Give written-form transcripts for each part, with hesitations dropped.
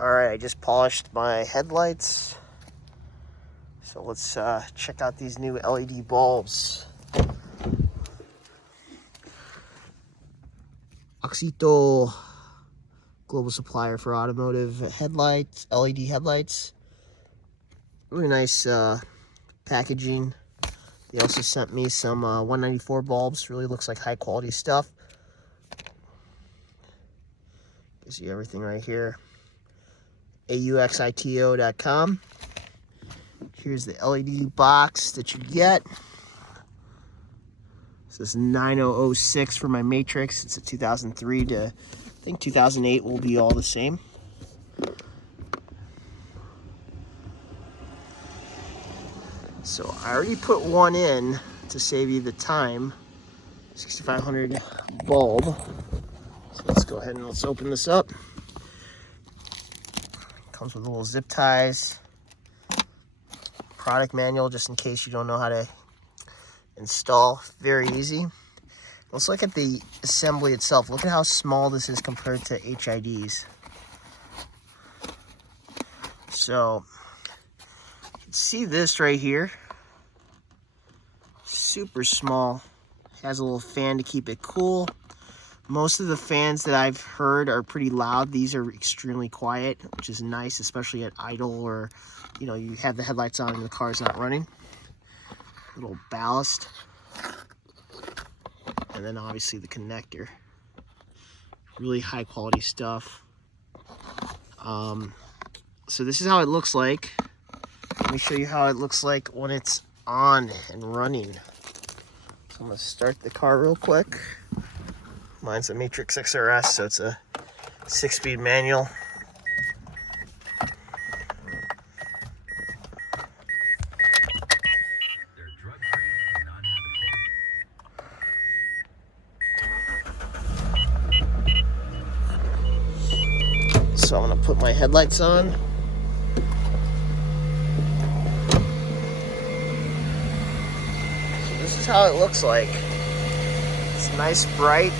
Alright, I just polished my headlights. So let's check out these new LED bulbs. Auxito, global supplier for automotive headlights, LED headlights. Really nice packaging. They also sent me some 194 bulbs. Really looks like high quality stuff. Gives you everything right here. auxito.com. Here's the LED box that you get. This is 9006 for my Matrix. It's a 2003 to, I think 2008 will be all the same. So I already put one in to save you the time. 6500 bulb. So let's go ahead and let's open this up. Comes with little zip ties. Product manual just in case you don't know how to install. Very easy. Let's look at the assembly itself. Look at how small this is compared to HIDs. So you can see this right here. Super small. Has a little fan to keep it cool. Most of the fans that I've heard are pretty loud. These are extremely quiet, which is nice, especially at idle or, you know, you have the headlights on and the car's not running. Little ballast. And then obviously the connector. Really high quality stuff. So this is how it looks like. Let me show you how it looks like when it's on and running. So I'm gonna start the car real quick. Mine's a Matrix XRS, so it's a 6-speed manual. So I'm gonna put my headlights on. So this is how it looks like. It's nice, bright.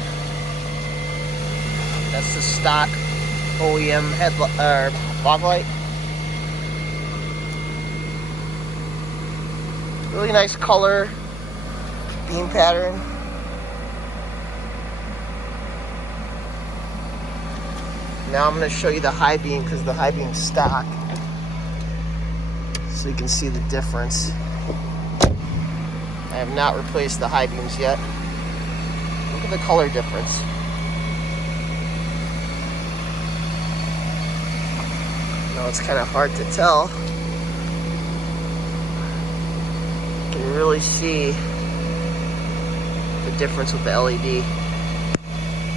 That's the stock OEM headlight fog light. Really nice color, beam pattern. Now I'm going to show you the high beam because the high beam's stock, so you can see the difference. I have not replaced the high beams yet. Look at the color difference. Now it's kind of hard to tell. You can really see the difference with the LED,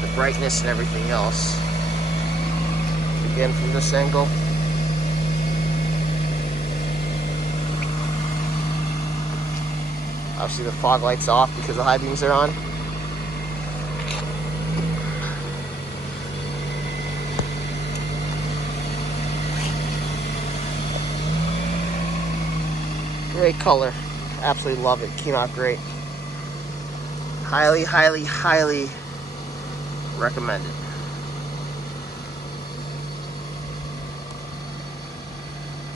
the brightness and everything else. Again, from this angle. Obviously the fog light's off because the high beams are on. Great color. Absolutely love it. Came out great. Highly, highly, highly recommended.